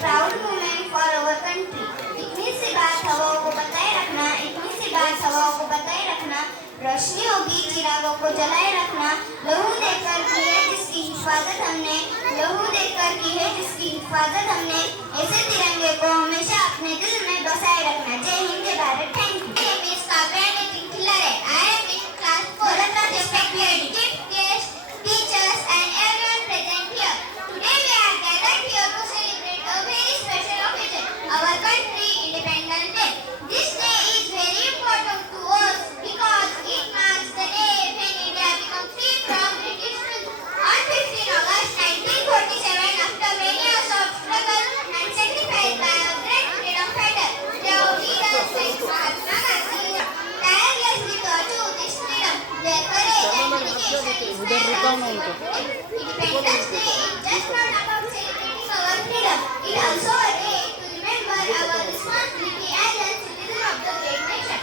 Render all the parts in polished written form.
Proud moment for our country. इतनी सी बात हवाओं को बताए रखना, इतनी सी बात हवाओं को बताए रखना, रोशनी होगी चिरागों को जलाए रखना। लहू देकर की है जिसकी हिफाजत हमने, लहू देकर की है जिसकी हिफाजत हमने, ऐसे तिरंगे को हमेशा अपने दिल में बसाए रखना। जय हिंद, जय Bharat. Thank you. My name is Kavya Nikhilare. I am in class 4. Respected chief guests, teachers and everyone present here. Today we are gathered here to celebrate a very special occasion, our country Independence Day. This day is very important to us because it marks the day when India became free from British rule. On 15 August 1947, after many years of struggle and sacrifice by a great freedom fighter, our leaders like Mahatma Gandhi tirelessly pursued this freedom. Their courage and dedication inspire us. Independence Day is just not about celebrating our freedom. It also a day to remember our responsibility as a citizen of the great nation.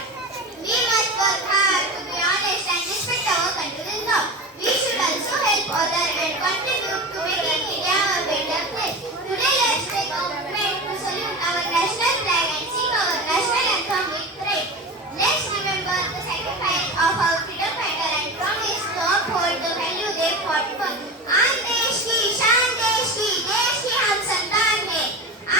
We must work hard to be honest and respect our country's law. We should also help others and contribute to making India a better place. Today, let's take a moment to salute our national flag and sing our national anthem with pride. Let's remember the sacrifice of our freedom fighter and promise to uphold the value they fought for. आज देश की शान, देश की हम संतान हैं।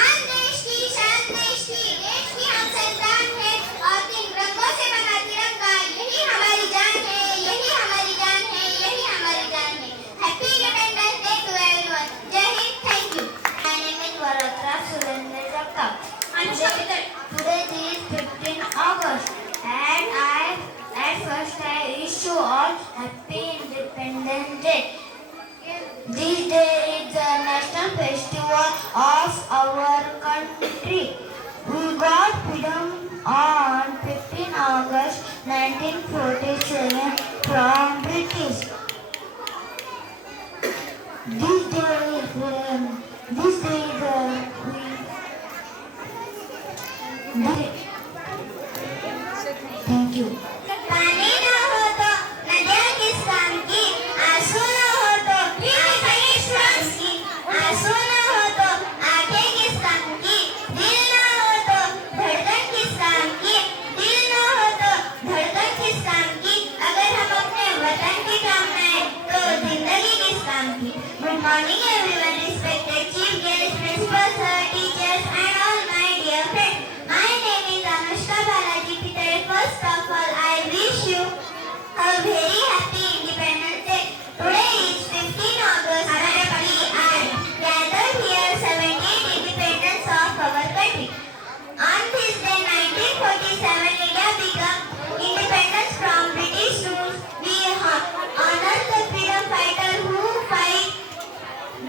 आज देश की शान, देश की हम संतान हैं। और 3 रंगों से बना तिरंगा, यही हमारी जान है, यही हमारी जान है, यही हमारी जान है। Happy independence day to everyone. जय Hind, thank you. My name is Varatra Surendra Jagtap. Today is 15 August and at first I wish you all happy Independence Day. This day is the national festival of our country. We got freedom on 15 August 1947 from British. This day is thank you. पानी ना हो तो नदियाँ किस काम की, आंसू ना हो तो आँखें किस काम की, आंसू ना हो तो आँखें किस काम की, दिल ना हो तो धड़कन किस काम की, दिल ना हो तो धड़कन किस काम की। अगर हम अपने वतन की काम आए तो जिंदगी किस काम की। Good morning everyone, respected chief guests, principals, sir, teachers and all my dear friends. My name is Anushka Balaji Pitai. First of all, I wish you a very happy Independence Day. Today is 15 August and we are gathered here celebrating independence of our country. On this day, 1947, India became independence from British rule. We honor the freedom fighter who fight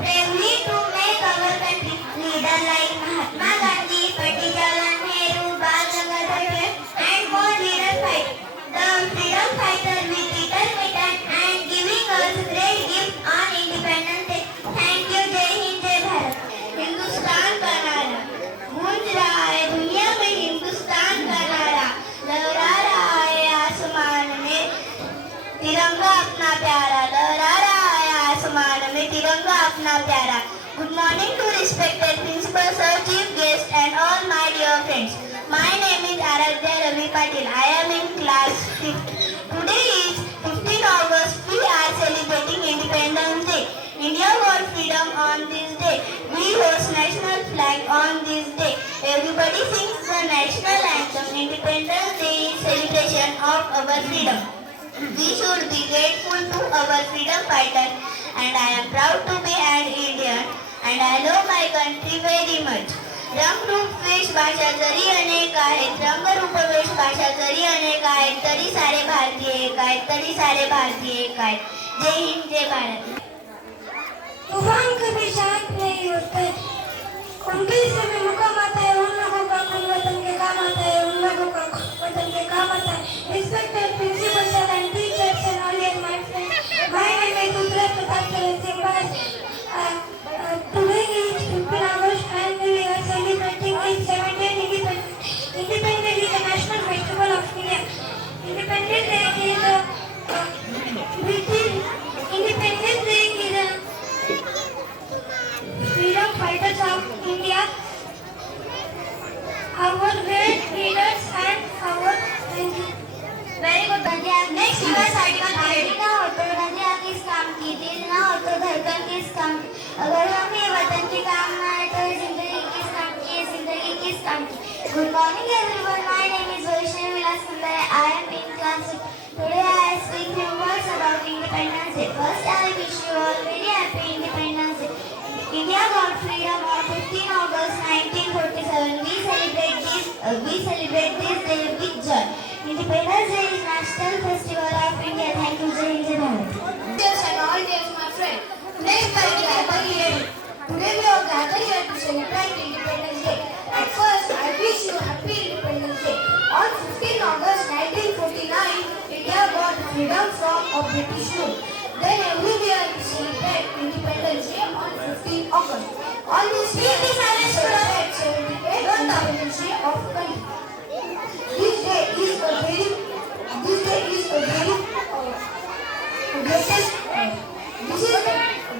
bravely to make our country. Leaders like Mahatma Gandhi, Pandit Jawaharlal Nehru, Bal Gangadhar Tilak and more leaders fight the freedom fighter with determination and giving us great gift on Independence Day. Thank you. जय हिंद, जय भारत। हिंदुस्तान का नारा गूंज रहा है दुनिया में, हिंदुस्तान का नारा लहरा रहा है आसमान में तिरंगा अपना प्यारा, लहरा रहा है आसमान में तिरंगा अपना प्यारा। Good morning to respected principal, sir, chief guest and all my dear friends. My name is Aradhya Ravi Patil. I am in class 5th. Today is 15 August. We are celebrating Independence Day. India won freedom on this day. We host national flag on this day. Everybody sings the national anthem. Independence Day is celebration of our freedom. We should be grateful to our freedom fighters and I am proud to be an Indian and I love my country very much. रंग रूप वेश भाषा जरी अनेक आहेत, रंग रूप वेश भाषा जरी अनेक आहेत, तरी सारे भारतीय एक आहेत, तरी सारे भारतीय एक आहेत. जय हिंद, जय भारत. तूफान कभी शांत नहीं होते, उनके से भी मुकाम आता है, उन लोगों का खून वतन के काम आता है, उन लोगों का वतन के काम आता है. Respected principals and teachers and all my friends, my name is Udra Pratap Singh. Today is 15 August and we are celebrating its 17th Independence. Independence is a national festival of India. Independence Day is a Independence Day is a freedom fighters of India पानी ना हो तो नदियाँ किस काम की, दिल ना हो तो धड़कन किस काम की, अगर हम ये वतन के काम ना आए तो जिंदगी किस काम की, ये जिंदगी किस काम की. Good morning everyone, my name is Vaishnavi Vilas Sundar. I am in class 6. Today I speak few words about Independence Day. First I wish you all very happy Independence Day. India got freedom on 15 August 1947. We celebrate this day with joy. Independence Day is National Festival of India. Thank you, Jai Hind, Jai Bharat. Dears and all dears, my friend. Today we are gathered here to celebrate Independence Day. At first, I wish you happy Independence Day. On 15 August 1949, India got freedom from a British rule. Then every year we celebrate Independence Day on 15 August. On this day, we celebrate 78th Independence Day of country. This day is a very greatest.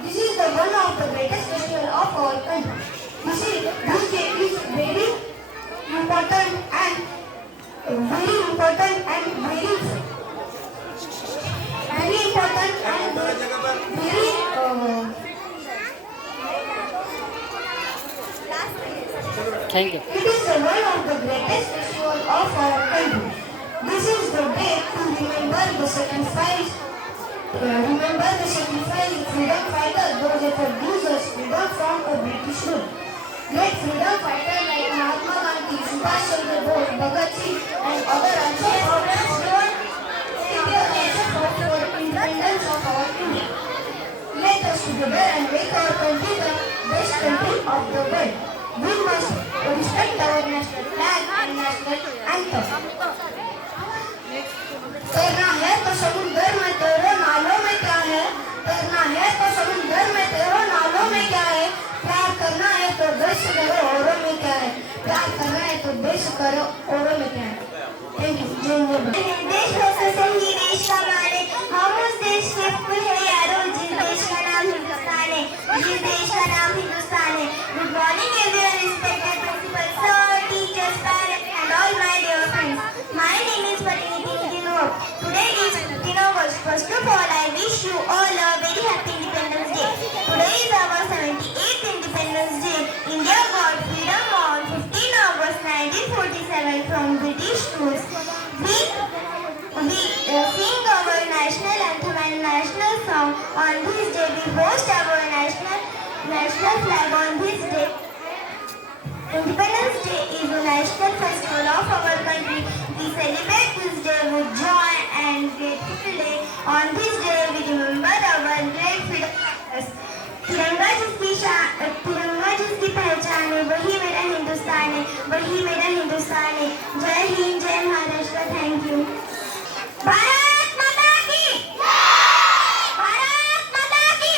This is the one of the greatest festival of our country. This day is very important and very Thank you. It is the one of the greatest festival of our country. This is the day to remember the sacrifice freedom fighters, those who produced us freedom from a British rule. Great freedom fighters like Mahatma Gandhi, Subhash Chandra Bose, Bhagat Singh, and other also fought for independence of our India. Let us together and make our country the best country of the world. We must respect our national flag and national anthem. तैरना है तो समुद्र में तैरो, नालों में क्या है? तैरना है तो समुद्र में तैरो, नालों में क्या है? प्यार करना है तो देश करो, औरों में क्या है? प्यार करना है तो देश करो, औरों में क्या है? Thank you. देश बसा सही देश का माने, हम उस देश के फूल है यारो, जिस देश का नाम हिंदुस्तान है, जिस देश का नाम हिंदुस्तान है. Good morning everyone, respected principal, sir, teachers, parents and all my dear friends. My name is Pariniti Nidinov. Today is 15 August. First of all, I wish you all a very happy Independence Day. Today is our 78th Independence Day. India got freedom on 15 August 1947 from British rule. We sing our national anthem and national song on this day. We host our national flag on this day. Independence Day is a national festival of our country. We celebrate this day with joy and grateful day. On this day, we remember our great freedom fighters. तिरंगा जिसकी पहचान है, वही मेरा हिंदुस्तान है, वही मेरा हिंदुस्तान है. जय हिंद, जय महाराष्ट्र. Thank you. भारत माता की भारत माता की.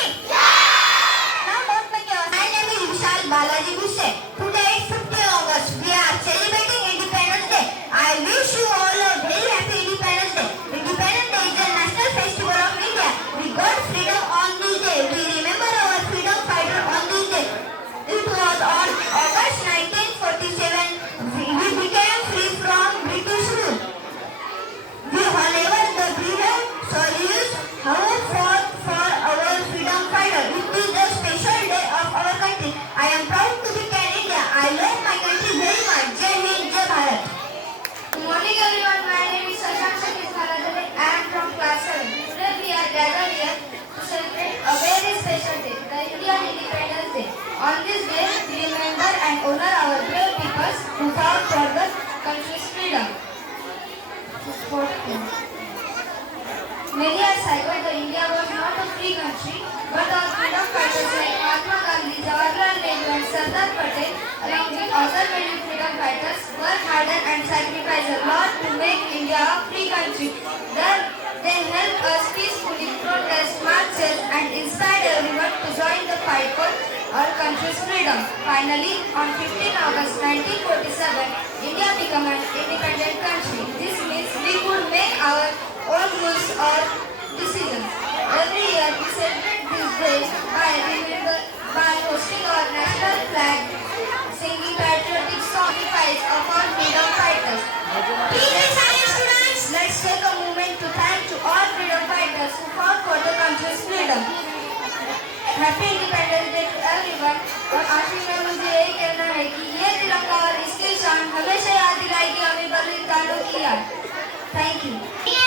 Now note my yours. My name is Vishal Balaji Buse. Today is 15 August. We are celebrating Independence Day. I wish you all a very happy Independence Day. Independence Day is a national festival of India. We got freedom on this day. We remember our freedom fighter on this day. It was on August 1947 we became free from British rule. Whenever the freedom soldiers have fought for our freedom fighter, it is a special day of our country. I am proud to be an India. I love my country very much. Jai Hind, Jai Bharat. Good morning everyone, my name is Shashank Satish Maradale. I am from class 7. Today we are gathered here to celebrate a very special day, the Indian Independence Day. On this day, we remember and honor our brave peoples who fought for the country's freedom. Many years ago, the India was not a free country, but our freedom fighters like Mahatma Gandhi, Jawaharlal Nehru and Sardar Patel, along with other many freedom fighters, worked harder and sacrificed a lot to make India a free country. They helped us peacefully protest, marches and inspired everyone to join the fight for our country's freedom. Finally, on 15 August 1947, India became an independent country. This means we could make our own rules or decisions. Every year we celebrate this day by hosting our national flag, singing patriotic sacrifice of our freedom fighters. Please, students, let's take a moment to thank to all happy independence day to everyone. और आखिर में मुझे यही कहना है कि ये तिरंगा और इसकी शान हमेशा याद दिलाएगी हमें बलिदानों की याद। Thank you.